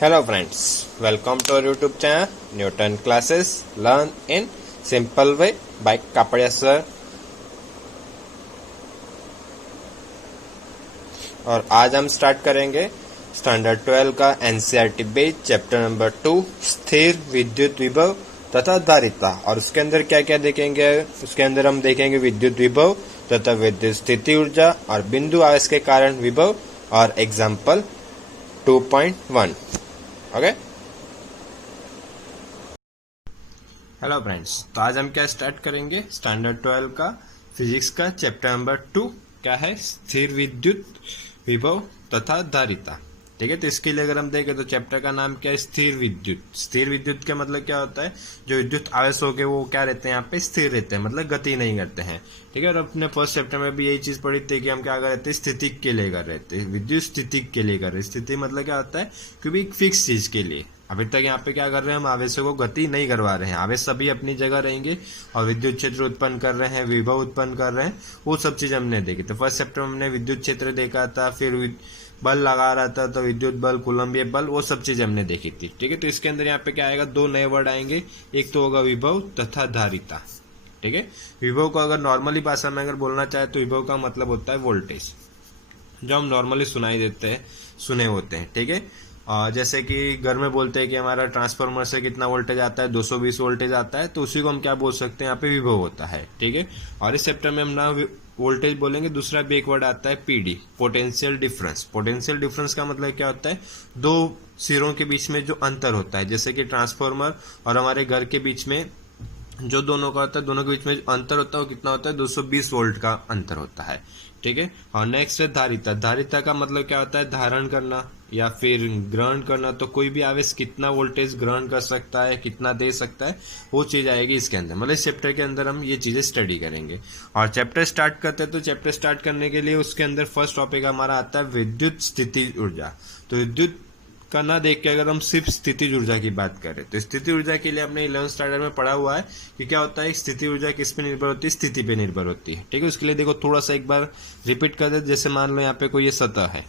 Hello friends, welcome to our YouTube channel Newton Classes Learn in Simple Way by Kapadia sir। और आज हम start करेंगे standard 12 का NCERT base chapter number 2 स्थिर विद्युत विभव तथा धारिता। और उसके अंदर क्या क्या देखेंगे, उसके अंदर हम देखेंगे विद्युत विभव तथा विद्युत स्थिति ऊर्जा और बिंदु आवेश के कारण विभव और एग्जाम्पल 2.1। ओके, हेलो फ्रेंड्स, तो आज हम क्या स्टार्ट करेंगे स्टैंडर्ड 12 का फिजिक्स का चैप्टर नंबर 2 क्या है, स्थिर विद्युत विभव तथा धारिता। ठीक है, तो इसके लिए अगर हम देखें तो चैप्टर का नाम क्या है, स्थिर विद्युत। स्थिर विद्युत का मतलब क्या होता है, जो विद्युत आवेश हो गए वो क्या रहते हैं, यहाँ पे स्थिर रहते हैं, मतलब गति नहीं करते हैं। ठीक है, और अपने फर्स्ट चैप्टर में भी यही चीज पढ़ी थी कि हम क्या कर रहे थे, स्थिति के लिए कर रहे थे, विद्युत स्थिति के लिए कर रहे। स्थिति मतलब क्या होता है, क्योंकि एक फिक्स चीज के लिए। अभी तक यहाँ पे क्या कर रहे हैं, हम आवेशों को गति नहीं करवा रहे हैं, आवेश सभी अपनी जगह रहेंगे और विद्युत क्षेत्र उत्पन्न कर रहे हैं, विभव उत्पन्न कर रहे हैं, वो सब चीज हमने देखी। तो फर्स्ट चैप्टर में हमने विद्युत क्षेत्र देखा था, फिर बल लगा रहा था तो विद्युत बल, कूलम्बीय बल, वो सब चीज हमने देखी थी। ठीक है, तो इसके अंदर यहाँ पे क्या आएगा, दो नए वर्ड आएंगे, एक तो होगा विभव तथा धारिता। ठीक है, विभव को अगर नॉर्मली भाषा में अगर बोलना चाहे तो विभव का मतलब होता है वोल्टेज, जो हम नॉर्मली सुनाई देते हैं, सुने होते हैं। ठीक है, जैसे कि घर में बोलते हैं कि हमारा ट्रांसफार्मर से कितना वोल्टेज आता है, 220 वोल्टेज आता है, तो उसी को हम क्या बोल सकते हैं, यहाँ पे विभव होता है। ठीक है, और इस चैप्टर में हम ना वोल्टेज बोलेंगे, दूसरा भी एक वर्ड आता है PD, potential difference. Potential difference का मतलब क्या होता है, दो सिरों के बीच में जो अंतर होता है, जैसे कि ट्रांसफार्मर और हमारे घर के बीच में जो दोनों का होता है, दोनों के बीच में जो अंतर होता है वो कितना होता है, 220 वोल्ट का अंतर होता है। ठीक है, और नेक्स्ट है धारिता। धारिता का मतलब क्या होता है, धारण करना या फिर ग्रहण करना। तो कोई भी आवेश कितना वोल्टेज ग्रहण कर सकता है, कितना दे सकता है, वो चीज आएगी इसके अंदर। मतलब इस चैप्टर के अंदर हम ये चीजें स्टडी करेंगे। और चैप्टर स्टार्ट करते हैं, तो चैप्टर स्टार्ट करने के लिए उसके अंदर फर्स्ट टॉपिक हमारा आता है विद्युत स्थिति ऊर्जा। तो विद्युत का ना देख के अगर हम सिर्फ स्थितिज ऊर्जा की बात करें, तो स्थिति ऊर्जा के लिए हमने 11th स्टैंडर्ड में पढ़ा हुआ है कि क्या होता है, स्थिति ऊर्जा किस पे निर्भर होती है, स्थिति पे निर्भर होती है। ठीक है, उसके लिए देखो थोड़ा सा एक बार रिपीट कर दे। जैसे मान लो यहाँ पे कोई ये सतह है,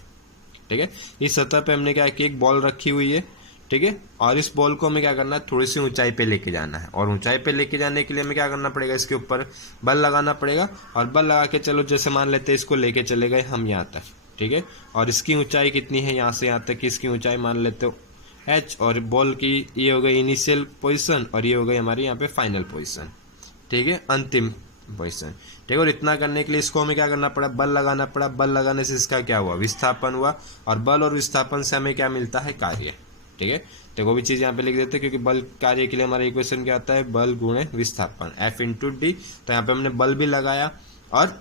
ठीक है, इस सतह पे हमने क्या किया, एक बॉल रखी हुई है। ठीक है, और इस बॉल को हमें क्या करना है, थोड़ी सी ऊंचाई पे लेके जाना है, और ऊंचाई पे लेके जाने के लिए हमें क्या करना पड़ेगा, इसके ऊपर बल लगाना पड़ेगा। और बल लगा के चलो, जैसे मान लेते हैं इसको लेके चले गए हम यहाँ तक। ठीक है, और इसकी ऊंचाई कितनी है, यहाँ से यहाँ तक की इसकी ऊंचाई मान लेते हो h, और बॉल की ये हो गई इनिशियल पोजीशन और ये हो गई हमारी यहाँ पे फाइनल पोजीशन। ठीक है, अंतिम पोजीशन। ठीक है, और इतना करने के लिए इसको हमें क्या करना पड़ा, बल लगाना पड़ा। बल लगाने से इसका क्या हुआ, विस्थापन हुआ, और बल और विस्थापन से हमें क्या मिलता है, कार्य। ठीक है, तो वो भी चीज यहाँ पे लिख देते हैं, क्योंकि बल कार्य के लिए हमारा इक्वेशन क्या आता है, बल गुणे विस्थापन, F इंटू डी। तो यहाँ पे हमने बल भी लगाया और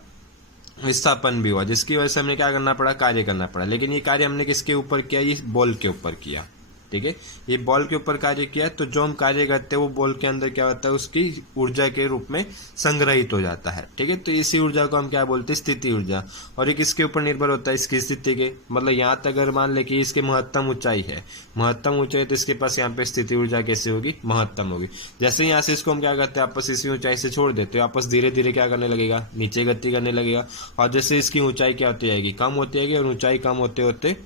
विस्थापन भी हुआ, जिसकी वजह से हमने क्या करना पड़ा, कार्य करना पड़ा। लेकिन ये कार्य हमने किसके ऊपर किया, ये बॉल के ऊपर किया। ठीक है, ये बॉल के ऊपर कार्य किया, तो जो हम कार्य करते हैं वो बॉल के अंदर क्या होता है, उसकी ऊर्जा के रूप में संग्रहित हो जाता है। ठीक है, तो इसी ऊर्जा को हम क्या बोलते हैं, स्थिति ऊर्जा। और ये किसके ऊपर निर्भर होता है, इसकी स्थिति के। मतलब यहाँ तक अगर मान ले कि इसकी महत्तम ऊंचाई है, महत्तम ऊंचाई, तो इसके पास यहाँ पे स्थिति ऊर्जा कैसे होगी, महत्तम होगी। जैसे यहाँ से इसको हम क्या करते हैं, आपस इसी ऊंचाई से छोड़ देते हैं, आपस धीरे धीरे क्या करने लगेगा, नीचे गति करने लगेगा। और जैसे इसकी ऊंचाई क्या होती जाएगी, कम होती जाएगी, और ऊंचाई कम होते होते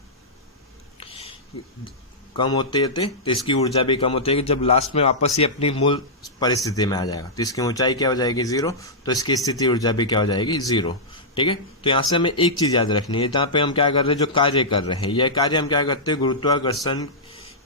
तो इसकी ऊर्जा भी कम होती है। जब लास्ट में वापस ही अपनी मूल परिस्थिति में आ जाएगा, तो इसकी ऊंचाई क्या हो जाएगी, 0, तो इसकी स्थिति ऊर्जा भी क्या हो जाएगी, 0। ठीक है, तो यहाँ से हमें एक चीज याद रखनी है, जहाँ पे हम क्या कर रहे हैं, जो कार्य कर रहे हैं, यह कार्य हम क्या करते हैं, गुरुत्वाकर्षण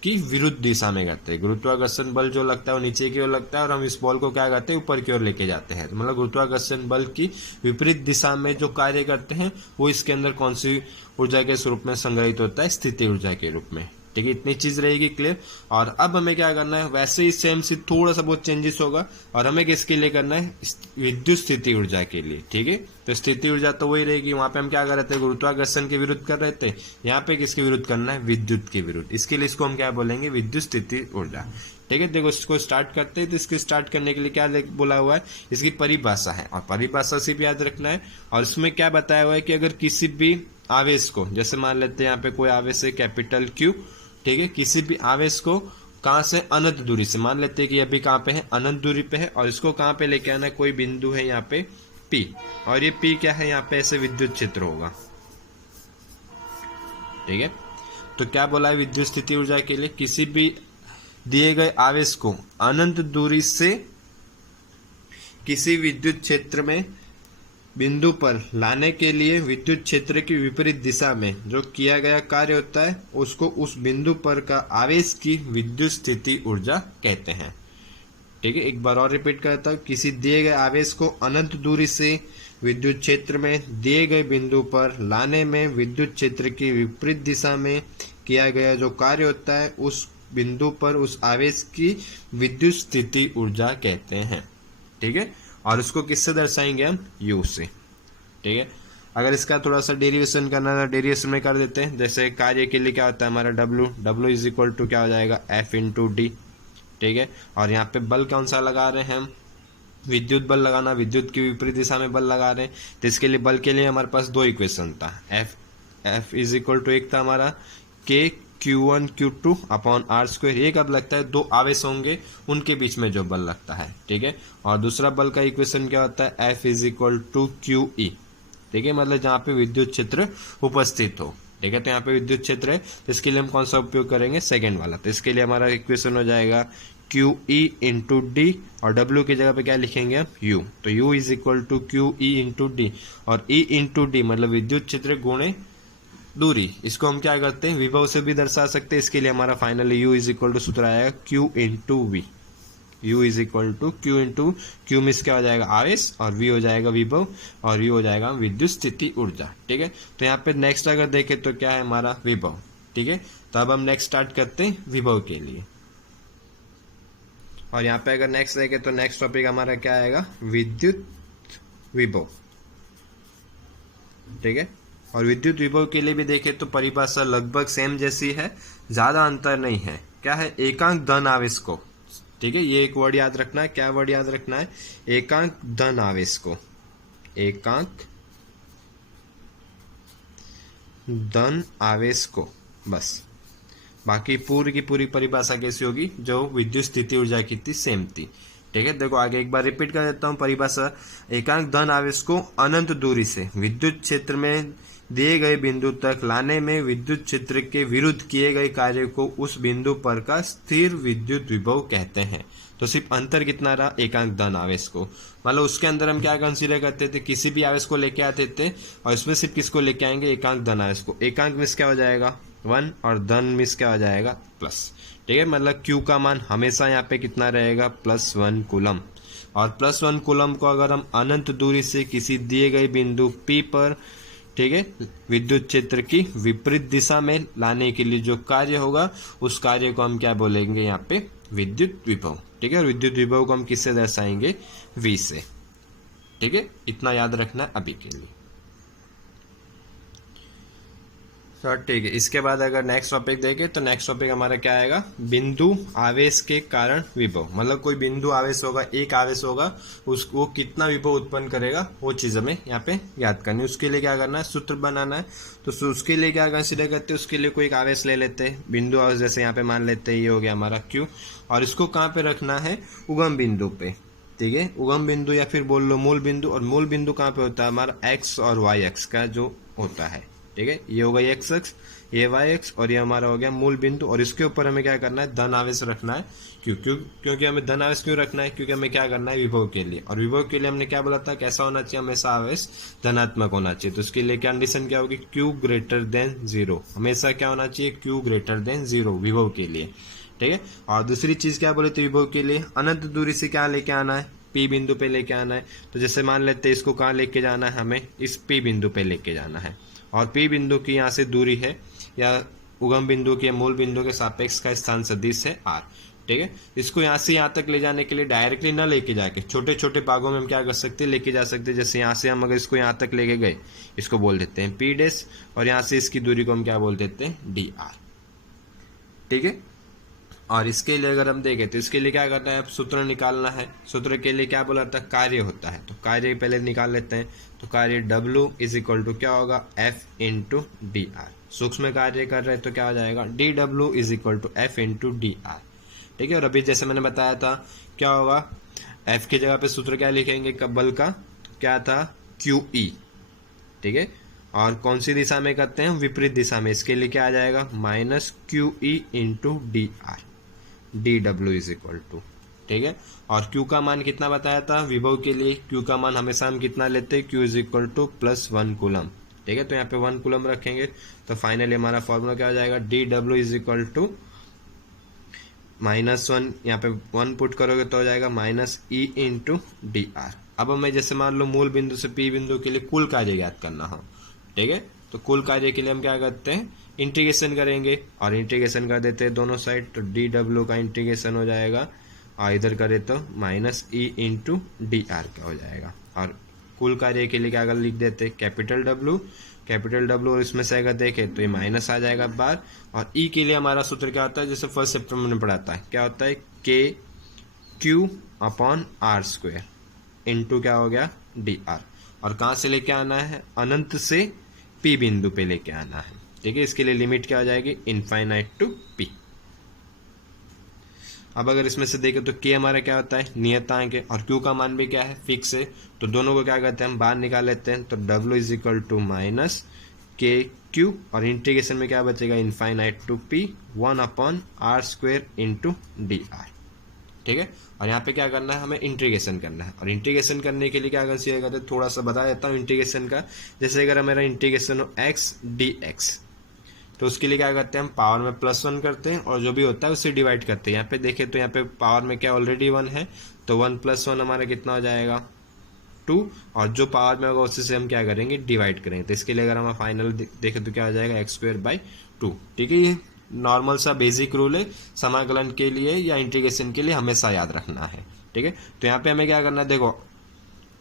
की विरुद्ध दिशा में करते हैं। गुरुत्वाकर्षण बल जो लगता है वो नीचे की ओर लगता है, और हम इस बॉल को क्या करते हैं, ऊपर की ओर लेके जाते हैं। तो मतलब गुरुत्वाकर्षण बल की विपरीत दिशा में जो कार्य करते हैं वो इसके अंदर कौन सी ऊर्जा के स्वरूप में संग्रहित होता है, स्थिति ऊर्जा के रूप में। ठीक है, इतनी चीज रहेगी क्लियर। और अब हमें क्या करना है, वैसे ही सेम सी थोड़ा सा बहुत चेंजेस होगा, और हमें किसके लिए करना है, विद्युत स्थिति ऊर्जा के लिए। ठीक है, तो स्थिति ऊर्जा तो वही रहेगी, वहां पे हम क्या कर रहे थे, गुरुत्वाकर्षण के विरुद्ध कर रहे थे, यहाँ पे किसके विरुद्ध करना है, विद्युत के विरुद्ध। इसके लिए इसको हम क्या बोलेंगे, विद्युत स्थिति ऊर्जा। ठीक है, देखो इसको स्टार्ट करते हैं, तो इसको स्टार्ट करने के लिए क्या बोला हुआ है, इसकी परिभाषा है, और परिभाषा से भी याद रखना है। और इसमें क्या बताया हुआ है कि अगर किसी भी आवेश को, जैसे मान लेते हैं यहाँ पे कोई आवेश है कैपिटल Q। ठीक है, किसी भी आवेश को कहां से, अनंत दूरी से, मान लेते हैं कि अभी कहां पे है, अनंत दूरी पे है, और इसको कहां पे लेके आना है, कोई बिंदु है यहाँ पे P, और ये P क्या है, यहाँ पे ऐसे विद्युत क्षेत्र होगा। ठीक है, तो क्या बोला है विद्युत स्थिति ऊर्जा के लिए, किसी भी दिए गए आवेश को अनंत दूरी से किसी विद्युत क्षेत्र में बिंदु पर लाने के लिए विद्युत क्षेत्र की विपरीत दिशा में जो किया गया कार्य होता है उसको उस बिंदु पर का आवेश की विद्युत स्थिति ऊर्जा कहते हैं। ठीक है, एक बार और रिपीट करता हूँ, किसी दिए गए आवेश को अनंत दूरी से विद्युत क्षेत्र में दिए गए बिंदु पर लाने में विद्युत क्षेत्र की विपरीत दिशा में किया गया जो कार्य होता है उस बिंदु पर उस आवेश की विद्युत स्थिति ऊर्जा कहते हैं। ठीक है, और उसको किससे दर्शाएंगे हम, U से। ठीक है, अगर इसका थोड़ा सा डेरिवेशन करना है डेरिवेशन में कर देते हैं। जैसे कार्य के लिए क्या होता है हमारा W इज इक्वल टू क्या हो जाएगा F इंटू डी। ठीक है, और यहाँ पे बल कौन सा लगा रहे हैं हम, विद्युत बल लगाना, विद्युत की विपरीत दिशा में बल लगा रहे हैं। तो इसके लिए बल के लिए हमारे पास दो इक्वेशन था, F इज इक्वल टू एक था हमारा K Q1 Q2 upon R square. ये कब लगता है, दो आवेश होंगे उनके बीच में जो बल लगता है। ठीक है, और दूसरा बल का इक्वेशन क्या होता है, F is equal to QE। ठीक है, मतलब जहाँ पे विद्युत क्षेत्र उपस्थित हो। ठीक है, तो यहाँ पे विद्युत क्षेत्र है तो इसके लिए हम कौन सा उपयोग करेंगे, सेकेंड वाला। तो इसके लिए हमारा इक्वेशन हो जाएगा QE इंटू डी और W की जगह पे क्या लिखेंगे हम, U। तो U is equal to QE into d और E इंटू डी मतलब विद्युत क्षेत्र गुणे दूरी। इसको हम क्या करते हैं, विभव से भी दर्शा सकते हैं। इसके लिए हमारा finally U is equal to सूत्र आएगा Q into v. U is equal to Q into Q मिस क्या हो जाएगा आवेश और V हो जाएगा विभव और U हो जाएगा विद्युत स्थिति ऊर्जा। ठीक है, तो यहाँ पे नेक्स्ट अगर देखें तो क्या है हमारा विभव। ठीक है, तो अब हम नेक्स्ट स्टार्ट करते हैं विभव के लिए। और यहाँ पे अगर नेक्स्ट देखें तो नेक्स्ट टॉपिक हमारा क्या आएगा, विद्युत विभव। ठीक है, और विद्युत विभव के लिए भी देखें तो परिभाषा लगभग सेम जैसी है, ज्यादा अंतर नहीं है। क्या है, एकांक धन आवेश को। ठीक है, ये एक वर्ड याद रखना है, क्या वर्ड याद रखना है, एकांक धन आवेश को, एकांक धन आवेश को, बस। बाकी पूरी की पूरी परिभाषा कैसी होगी, जो विद्युत स्थिति ऊर्जा की थी सेम थी। ठीक है, देखो आगे एक बार रिपीट कर देता हूँ परिभाषा। एकांक धन आवेश को अनंत दूरी से विद्युत क्षेत्र में दिए गए बिंदु तक लाने में विद्युत क्षेत्र के विरुद्ध किए गए कार्य को उस बिंदु पर का स्थिर विद्युत विभव कहते हैं। तो सिर्फ अंतर कितना रहा, एकांक धन आवेश को, मतलब उसके अंदर हम क्या कंसीडर करते थे, किसी भी आवेश को लेके आते थे और इसमें सिर्फ किसको लेके आएंगे, एकांक धन आवेश को। एकांक मिस क्या हो जाएगा 1 और धन मिस क्या हो जाएगा प्लस। ठीक है, मतलब Q का मान हमेशा यहाँ पे कितना रहेगा, +1 कूलम। और +1 कूलम को अगर हम अनंत दूरी से किसी दिए गए बिंदु P पर, ठीक है, विद्युत क्षेत्र की विपरीत दिशा में लाने के लिए जो कार्य होगा उस कार्य को हम क्या बोलेंगे यहाँ पे, विद्युत विभव। ठीक है, और विद्युत विभव को हम किससे दर्शाएंगे, V से। ठीक है, इतना याद रखना है अभी के लिए। ठीक है, इसके बाद अगर नेक्स्ट टॉपिक देखें तो नेक्स्ट टॉपिक हमारा क्या आएगा, बिंदु आवेश के कारण विभव। मतलब कोई बिंदु आवेश होगा, एक आवेश होगा, उसको कितना विभव उत्पन्न करेगा वो चीज हमें यहाँ पे याद करनी है। उसके लिए क्या करना है, सूत्र बनाना है। तो उसके लिए क्या कंसिडर करते हैं, उसके लिए कोई एक आवेश ले लेते हैं, बिंदु आवेश। जैसे यहाँ पे मान लेते हैं ये हो गया हमारा Q, और इसको कहाँ पे रखना है, उगम बिंदु पे। ठीक है, उगम बिंदु या फिर बोल लो मूल बिंदु। और मूल बिंदु कहाँ पे होता है हमारा, X और Y अक्ष का जो होता है। ठीक है, ये होगा X अक्ष, ये Y अक्ष, और ये हमारा हो गया मूल बिंदु। और इसके ऊपर हमें क्या करना है, धन आवेश रखना है। क्योंकि हमें धन आवेश क्यों रखना है, क्योंकि हमें क्या करना है, विभव के लिए। और विभव के लिए हमने क्या बोला था, कैसा होना चाहिए, हमेशा आवेश धनात्मक होना चाहिए। तो उसके लिए कंडीशन क्या होगी, Q ग्रेटर देन 0। हमेशा क्या होना चाहिए, Q ग्रेटर देन 0 विभव के लिए। ठीक है, और दूसरी चीज क्या बोले थे विभव के लिए, अनंत दूरी से क्या लेके आना है, P बिंदु पे लेके आना है। तो जैसे मान लेते हैं इसको कहाँ लेके जाना है, हमें इस P बिंदु पे लेके जाना है। और P बिंदु की यहाँ से दूरी है, या उगम बिंदु के मूल बिंदु के सापेक्ष का स्थान सदिश है R। ठीक है, इसको यहाँ से यहाँ तक ले जाने के लिए डायरेक्टली ना लेके जाके छोटे छोटे भागों में हम क्या कर सकते हैं, लेके जा सकते हैं। जैसे यहाँ से हम अगर इसको यहाँ तक लेके गए, इसको बोल देते हैं P डैश, और यहाँ से इसकी दूरी को हम क्या बोल देते हैं, dr। ठीक है, और इसके लिए अगर हम देखें तो इसके लिए क्या करना है, सूत्र निकालना है। सूत्र के लिए क्या बोला था, कार्य होता है। तो कार्य पहले निकाल लेते हैं। तो कार्य W इज इक्वल टू क्या होगा, F इंटू डी आर। सूक्ष्म कार्य कर रहे हैं तो क्या हो जाएगा, DW is equal to F into d r. ठीक है, और अभी जैसे मैंने बताया था क्या होगा, F की जगह पे सूत्र क्या लिखेंगे, बल का क्या था, QE। ठीक है, और कौन सी दिशा में करते हैं, विपरीत दिशा में। इसके लिए क्या आ जाएगा, minus q e into d r, d डब्ल्यू इज इक्वल टू, ठीक है। और Q का मान कितना बताया था विभव के लिए, Q का मान हमेशा हम कितना लेते हैं, Q is equal to +1 coulomb, ठीक है। तो यहाँ पे 1 कूलम रखेंगे तो फाइनली हमारा फॉर्मूला क्या हो जाएगा, डी डब्ल्यू इज इक्वल टू -1, यहाँ पे 1 पुट करोगे तो हो जाएगा minus e into d r. अब हमें जैसे मान लो मूल बिंदु से P बिंदु के लिए कुल कार्य ज्ञात करना हो, ठीक है। तो कुल कार्य के लिए हम क्या करते हैं, इंटीग्रेशन करेंगे और इंटीग्रेशन कर देते हैं दोनों साइड, तो डी डब्ल्यू का इंटीग्रेशन हो जाएगा और इधर करें तो minus e into d are का हो जाएगा। और कुल कार्य के लिए क्या लिख देते हैं, कैपिटल डब्ल्यू, और इसमें से अगर देखें तो ये माइनस आ जाएगा बार। और ई के लिए हमारा सूत्र क्या होता है, जैसे फर्स्ट चैप्टर में पढ़ाता है, क्या होता है, k q upon r square into क्या हो गया, डी आर। और कहाँ से लेके आना है, अनंत से पी बिंदु पे लेके आना है, ठीक है। इसके लिए लिमिट क्या हो जाएगी, इनफाइनाइट टू पी। अब अगर इसमें से देखें तो के हमारा क्या होता है, नियतांक है, और क्यू का मान भी क्या है, फिक्स है। तो दोनों को क्या करते हैं, हम बाहर निकाल लेते हैं। तो डब्ल्यू is equal to minus k q, और इंटीग्रेशन में क्या बचेगा, infinite to p 1 upon r square into d r, ठीक है। और यहाँ पे क्या करना है, हमें इंटीग्रेशन करना है। और इंटीग्रेशन करने के लिए क्या कंसीडर करते हैं, थोड़ा सा बता देता हूँ इंटीग्रेशन का। जैसे अगर मेरा इंटीग्रेशन हो एक्स डी एक्स, तो उसके लिए क्या करते हैं, हम पावर में +1 करते हैं और जो भी होता है उससे डिवाइड करते हैं। यहाँ पे देखें तो यहाँ पे पावर में क्या ऑलरेडी 1 है, तो 1 + 1 हमारा कितना हो जाएगा, 2, और जो पावर में होगा उससे से हम क्या करेंगे, डिवाइड करेंगे। तो इसके लिए अगर हम फाइनल देखें तो क्या हो जाएगा, x²/2, ठीक है। ये नॉर्मल सा बेसिक रूल है, समाकलन के लिए या इंटीग्रेशन के लिए हमेशा याद रखना है, ठीक है। तो यहाँ पे हमें क्या करना है, देखो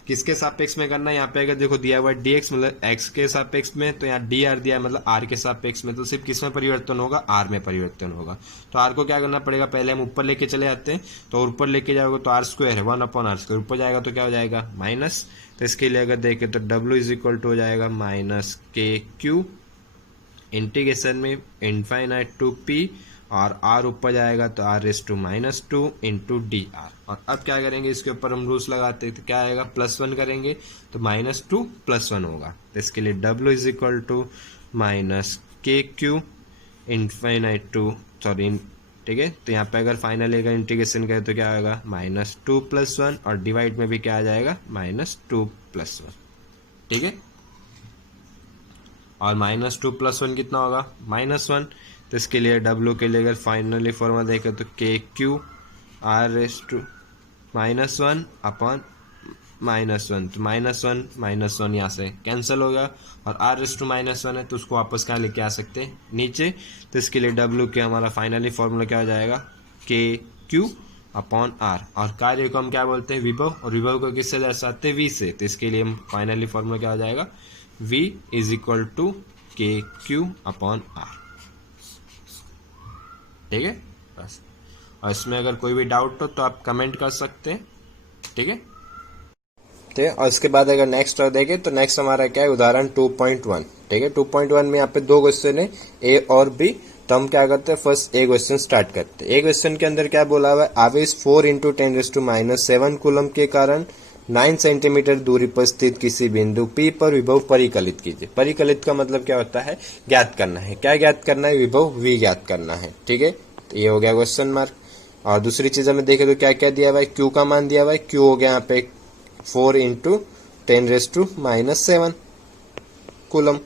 किसके सापेक्ष में करना है, यहाँ पे अगर देखो दिया हुआ है dx मतलब x के सापेक्ष में, तो यहाँ dr दिया है मतलब r के सापेक्ष में, तो सिर्फ किस में परिवर्तन होगा, r में परिवर्तन होगा। तो r को क्या करना पड़ेगा, पहले हम ऊपर लेके चले जाते हैं, तो ऊपर लेके जाओगे तो r² है 1 अपॉन आर स्क्वायर, ऊपर जाएगा तो क्या हो जाएगा, माइनस। तो इसके लिए अगर देखें तो w इज इक्वल टू हो जाएगा माइनस के क्यू, इंटीग्रेशन में इनफाइनाइट टू पी, और r ऊपर जाएगा तो r⁻² इंटू डी आर। और अब क्या करेंगे, इसके ऊपर हम रूल्स लगाते हैं, तो क्या आएगा, +1 करेंगे तो -2 +1 होगा। तो इसके लिए w is equal to minus k q infinite to, sorry, ठीक है। तो यहाँ पे अगर फाइनली अगर इंटीग्रेशन करें तो क्या होगा, -2 + 1, और डिवाइड में भी क्या आ जाएगा, -2 + 1, ठीक है। और -2 + 1 कितना होगा, -1। तो इसके लिए W के लिए अगर फाइनली फॉर्मूला देखें तो के क्यू r⁻1 अपॉन -1, तो -1 यहाँ से कैंसिल होगा, और r⁻1 है तो उसको वापस क्या लेके आ सकते हैं, नीचे। तो इसके लिए W के हमारा फाइनली फॉर्मूला क्या हो जाएगा, के क्यू अपॉन r, और कार्य को हम क्या बोलते हैं, विभव, और विभव को किससे दर्शाते हैं, V से। तो इसके लिए हम फाइनली फॉर्मूला क्या हो जाएगा, V इज इक्वल टू के क्यू अपॉन r, ठीक है बस। और इसमें अगर कोई भी डाउट हो तो आप कमेंट कर सकते हैं, ठीक है। ठीक है, और इसके बाद अगर नेक्स्ट देखें तो नेक्स्ट हमारा क्या है, उदाहरण 2.1, ठीक है। 2.1 में यहाँ पे 2 क्वेश्चन है, ए और बी। तो हम क्या करते हैं, फर्स्ट ए क्वेश्चन स्टार्ट करते हैं। ए क्वेश्चन के अंदर क्या बोला हुआ है, आवेश 4 × 10⁻⁷ कूलम के कारण 9 सेंटीमीटर दूरी पर स्थित किसी बिंदु P पर विभव परिकलित कीजिए। परिकलित का मतलब क्या होता है, ज्ञात करना है। क्या ज्ञात करना है, विभव V ज्ञात करना है, ठीक है। तो ये हो गया क्वेश्चन मार्क। और दूसरी चीज हमें देखें तो क्या क्या दिया हुआ है, Q का मान दिया हुआ है, Q हो गया यहाँ पे 4 × 10⁻⁷ कूलम,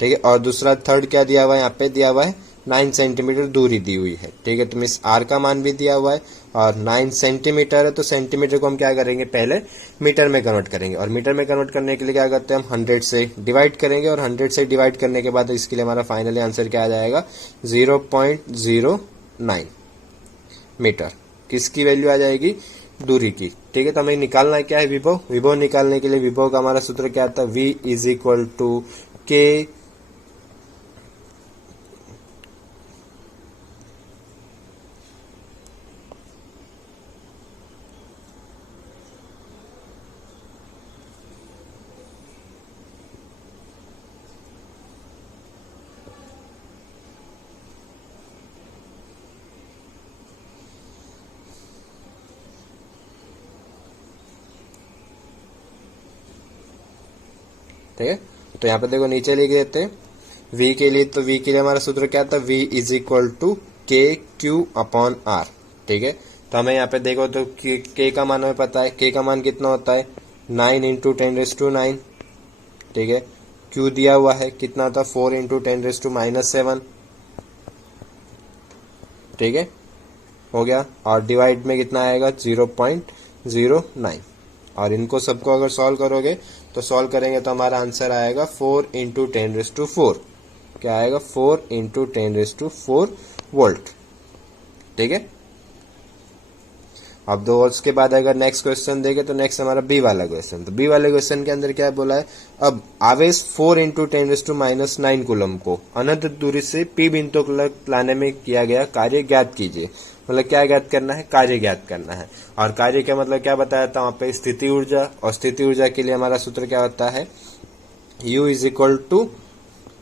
ठीक है। और दूसरा थर्ड क्या दिया हुआ है, यहाँ पे दिया हुआ है 9 सेंटीमीटर दूरी दी हुई है, ठीक है। तो मिस R का मान भी दिया हुआ है, और 9 सेंटीमीटर है, तो सेंटीमीटर को हम क्या करेंगे, पहले मीटर में कन्वर्ट करेंगे। और मीटर में कन्वर्ट करने के लिए क्या करते हैं, हम 100 से डिवाइड करेंगे, और 100 से डिवाइड करने के बाद इसके लिए हमारा फाइनली आंसर क्या आ जाएगा, 0.09 मीटर। किसकी वैल्यू आ जाएगी, दूरी की, ठीक है। तो हमें निकालना है क्या है, विभव। विभव निकालने के लिए विभव का हमारा सूत्र क्या आता है, V इज इक्वल टू के ठीक है। तो यहाँ पे देखो नीचे लिख देते हैं v के लिए। तो v के लिए हमारा सूत्र क्या था, v इज इक्वल टू के क्यू अपॉन आर। ठीक है, तो हमें यहाँ पे देखो तो k का मान हमें पता है, k का मान कितना होता है 9 इंटू 10⁻⁹। ठीक है, q दिया हुआ है कितना था 4 इंटू 10⁻⁻⁷। ठीक है, हो गया। और डिवाइड में कितना आएगा 0.09। और इनको सबको अगर सॉल्व करोगे तो सॉल्व करेंगे तो हमारा आंसर आएगा 4 इंटू 10⁻⁴। क्या आएगा 4 इंटू 10⁻⁴ वोल्ट। ठीक है, अब 2 वोल्ट्स के बाद अगर नेक्स्ट क्वेश्चन देखें तो नेक्स्ट हमारा बी वाला क्वेश्चन। तो बी वाले क्वेश्चन के अंदर क्या बोला है, अब आवेश 4 इंटू 10⁻⁹ कूलम को अनंत दूरी से पी बिंदु तक लाने में किया गया कार्य ज्ञात कीजिए। मतलब क्या ज्ञात करना है, कार्य ज्ञात करना है। और कार्य का मतलब क्या बताया था वहां पे, स्थिति ऊर्जा। और स्थिति ऊर्जा के लिए हमारा सूत्र क्या होता है, U is equal to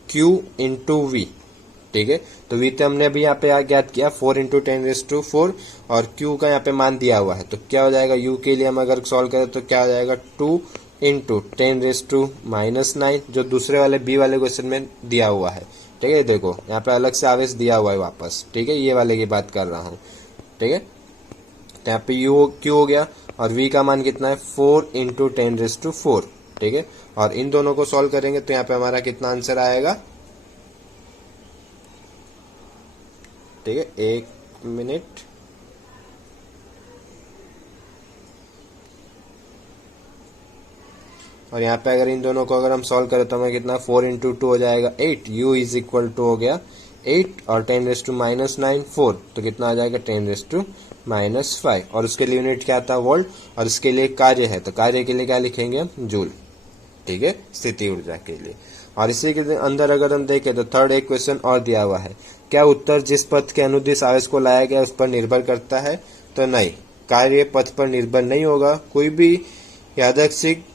q into v. ठीक है, तो v तो हमने अभी यहाँ पे ज्ञात किया 4 इंटू 10⁻⁴ और q का यहाँ पे मान दिया हुआ है। तो क्या हो जाएगा, u के लिए हम अगर सॉल्व करें तो क्या हो जाएगा 2 इंटू 10⁻⁻�9 जो दूसरे वाले b वाले क्वेश्चन में दिया हुआ है। ठीक है, देखो यहाँ पे अलग से आवेश दिया हुआ है वापस। ठीक है, ये वाले की बात कर रहा हूँ। ठीक है, तो यहाँ पे q हो गया और v का मान कितना है 4 इंटू 10⁻⁴। ठीक है, और इन दोनों को सॉल्व करेंगे तो यहाँ पे हमारा कितना आंसर आएगा। ठीक है, 1 मिनट। और यहाँ पे अगर इन दोनों को अगर हम सॉल्व करें तो हमें कितना 4 इंटू 2 हो जाएगा 8। u इज इक्वल टू हो गया 8 और 10⁻⁹ 4 तो कितना आ जाएगा 10⁻⁵ और उसके लिए यूनिट क्या था वोल्ट। और इसके लिए कार्य है तो कार्य के लिए क्या लिखेंगे हम जूल। ठीक है, स्थिति ऊर्जा के लिए। और इसी के अंदर अगर हम देखें तो थर्ड एक क्वेश्चन और दिया हुआ है, क्या उत्तर जिस पथ के अनुदिश आवेश को लाया गया उस पर निर्भर करता है। तो नहीं, कार्य पथ पर निर्भर नहीं होगा। कोई भी यादृच्छिक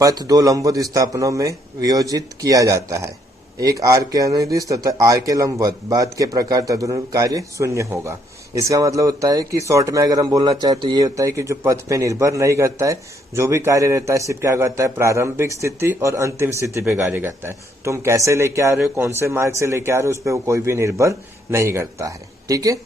पथ 2 लंबवत स्थापनों में वियोजित किया जाता है, एक आर के अनुदिश तथा आर के लंबवत। बाद के प्रकार तदनुरूप कार्य शून्य होगा। इसका मतलब होता है कि शॉर्ट में अगर हम बोलना चाहे तो ये होता है कि जो पथ पे निर्भर नहीं करता है, जो भी कार्य रहता है सिर्फ क्या करता है प्रारंभिक स्थिति और अंतिम स्थिति पे कार्य करता है। तुम कैसे लेके आ रहे हो, कौन से मार्ग से लेके आ रहे हो, उस पर वो कोई भी निर्भर नहीं करता है। ठीक है।